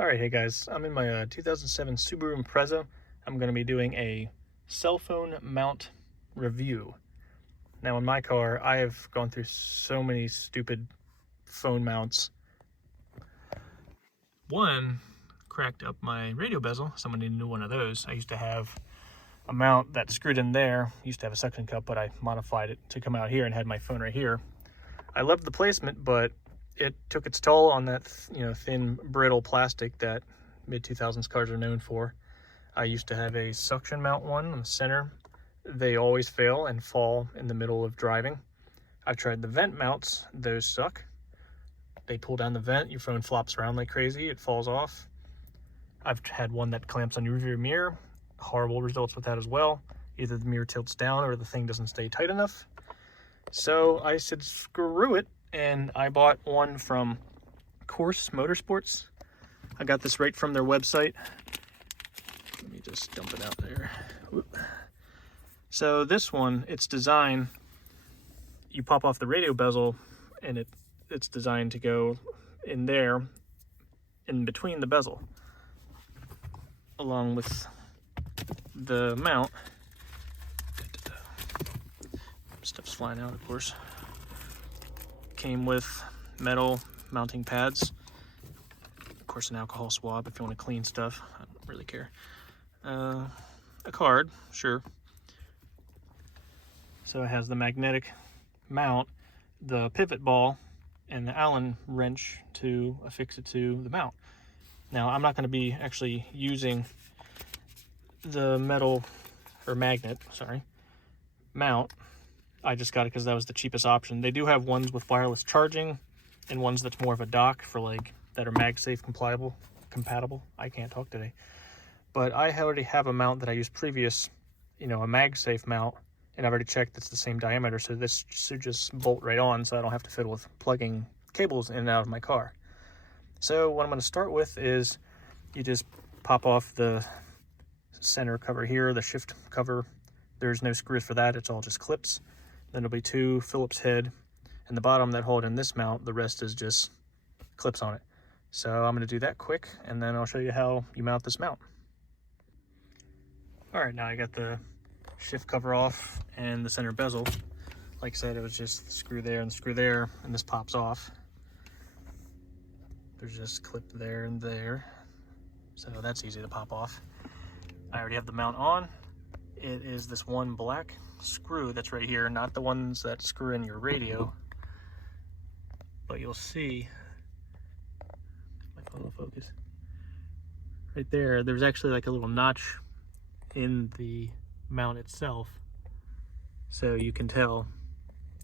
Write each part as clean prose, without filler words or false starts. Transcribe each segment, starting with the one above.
Alright, hey guys, I'm in my 2007 Subaru Impreza. I'm going to be doing a cell phone mount review. Now in my car, I have gone through so many stupid phone mounts. One cracked up my radio bezel. Someone needed a new one of those. I used to have a mount that screwed in there. Used to have a suction cup, but I modified it to come out here and had my phone right here. I loved the placement, but it took its toll on that, thin, brittle plastic that mid-2000s cars are known for. I used to have a suction mount one in the center. They always fail and fall in the middle of driving. I've tried the vent mounts. Those suck. They pull down the vent, your phone flops around like crazy, it falls off. I've had one that clamps on your rear mirror. Horrible results with that as well. Either the mirror tilts down or the thing doesn't stay tight enough. So I said, screw it, and I bought one from Motorsports. I got this right from their website. Let me just dump it out there. Whoop. So this one, it's designed, you pop off the radio bezel, and it's designed to go in there, in between the bezel, along with the mount. Stuff's flying out, of course. Came with metal mounting pads. Of course, an alcohol swab if you want to clean stuff. I don't really care. A card, sure. So it has the magnetic mount, the pivot ball, and the Allen wrench to affix it to the mount. Now, I'm not going to be actually using the metal, or magnet, sorry, mount. I just got it because that was the cheapest option. They do have ones with wireless charging and ones that's more of a dock for that are MagSafe compatible. I can't talk today. But I already have a mount that I used previous, a MagSafe mount, and I've already checked it's the same diameter, so this should just bolt right on so I don't have to fiddle with plugging cables in and out of my car. So what I'm going to start with is you just pop off the center cover here, the shift cover. There's no screws for that, it's all just clips. Then there'll be two Phillips head and the bottom that hold in this mount. The rest is just clips on it. So I'm going to do that quick, and then I'll show you how you mount this mount. All right, now I got the shift cover off and the center bezel. Like I said, it was just the screw there and the screw there, and this pops off. There's just clip there and there, so that's easy to pop off. I already have the mount on. It is this one black screw that's right here, not the ones that screw in your radio, but you'll see, my phone will focus, right there, there's actually like a little notch in the mount itself, so you can tell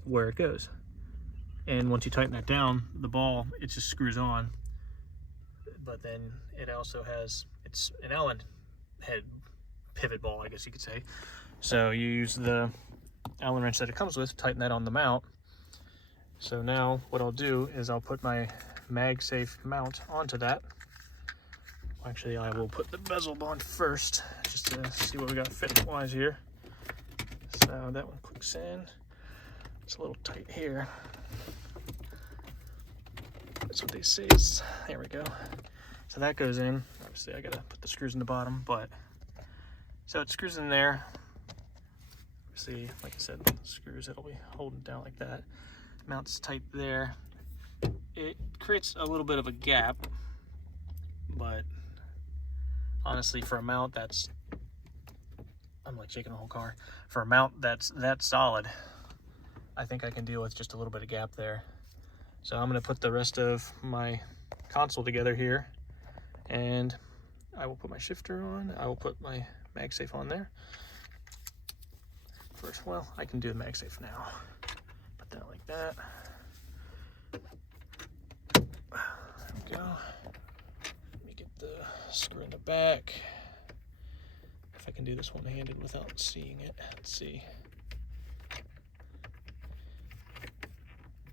where it goes. And once you tighten that down, the ball, it just screws on. But then it also has, it's an Allen head pivot ball, I guess you could say. So you use the Allen wrench that it comes with, tighten that on the mount. So now what I'll do is I'll put my MagSafe mount onto that. Actually, I will put the bezel on first, just to see what we got fit-wise here. So that one clicks in. It's a little tight here. That's what they say is, there we go. So that goes in. Obviously I gotta put the screws in the bottom, but so it screws in there. See, like I said, the screws, it'll be holding down like that. Mount's tight there. It creates a little bit of a gap, but honestly, for a mount that's, I'm like shaking the whole car. For a mount that's that solid, I think I can deal with just a little bit of gap there. So I'm gonna put the rest of my console together here, and I will put my shifter on. I will put my MagSafe on there. First, well, I can do the MagSafe now. Put that like that. There we go. Let me get the screw in the back. If I can do this one-handed without seeing it. Let's see.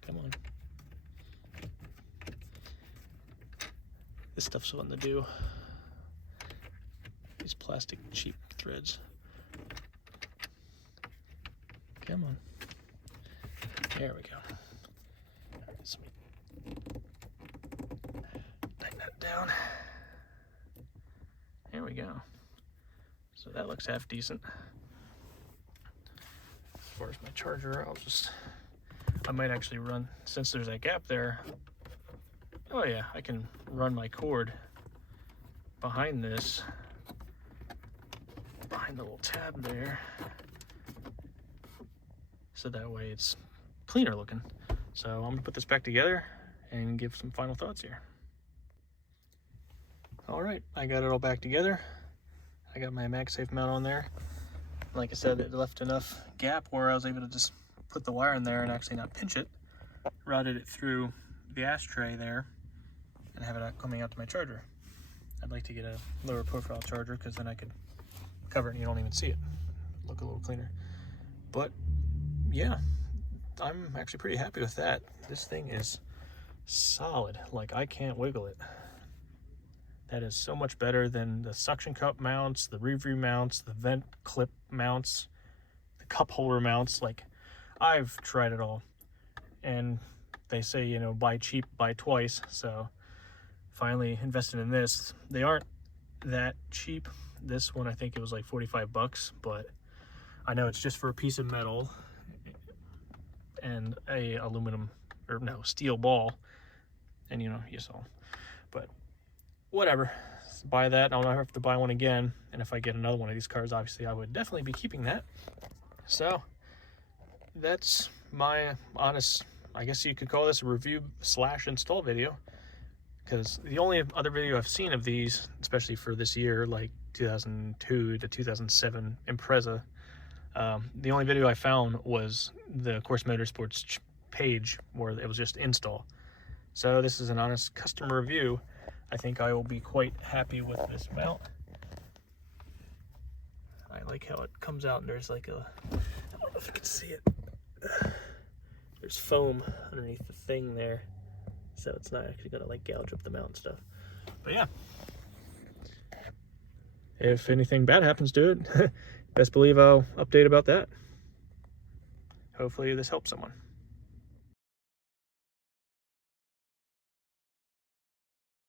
Come on. This stuff's fun to do. These plastic cheap threads. Come on. There we go. Let me tighten that down. we go. So that looks half decent. As far as my charger, I might actually run, since there's that gap there, oh yeah, I can run my cord behind this, behind the little tab there, so that way it's cleaner looking. So I'm gonna put this back together and give some final thoughts here. All right, I got it all back together. I got my MagSafe mount on there. Like I said, it left enough gap where I was able to just put the wire in there and actually not pinch it. Routed it through the ashtray there and have it coming out to my charger. I'd like to get a lower profile charger because then I could cover it and you don't even see it. Look a little cleaner. But yeah, I'm actually pretty happy with that. This thing is solid. Like, I can't wiggle it. That is so much better than the suction cup mounts, the rear view mounts, the vent clip mounts, the cup holder mounts. Like, I've tried it all. And they say, you know, buy cheap, buy twice. So finally invested in this. They aren't that cheap. This one, I think it was like 45 bucks, but I know it's just for a piece of metal and a steel ball. And you know, you saw, but whatever, buy that. I'll never have to buy one again. And if I get another one of these cars, obviously I would definitely be keeping that. So that's my honest, I guess you could call this a review / install video, because the only other video I've seen of these, especially for this year, like 2002 to 2007 Impreza, the only video I found was the Course Motorsports page where it was just install. So this is an honest customer review. I think I will be quite happy with this mount. I like how it comes out and there's like a, I don't know if you can see it. There's foam underneath the thing there. So it's not actually gonna like gouge up the mount and stuff. But yeah. If anything bad happens to it, best believe I'll update about that. Hopefully this helps someone.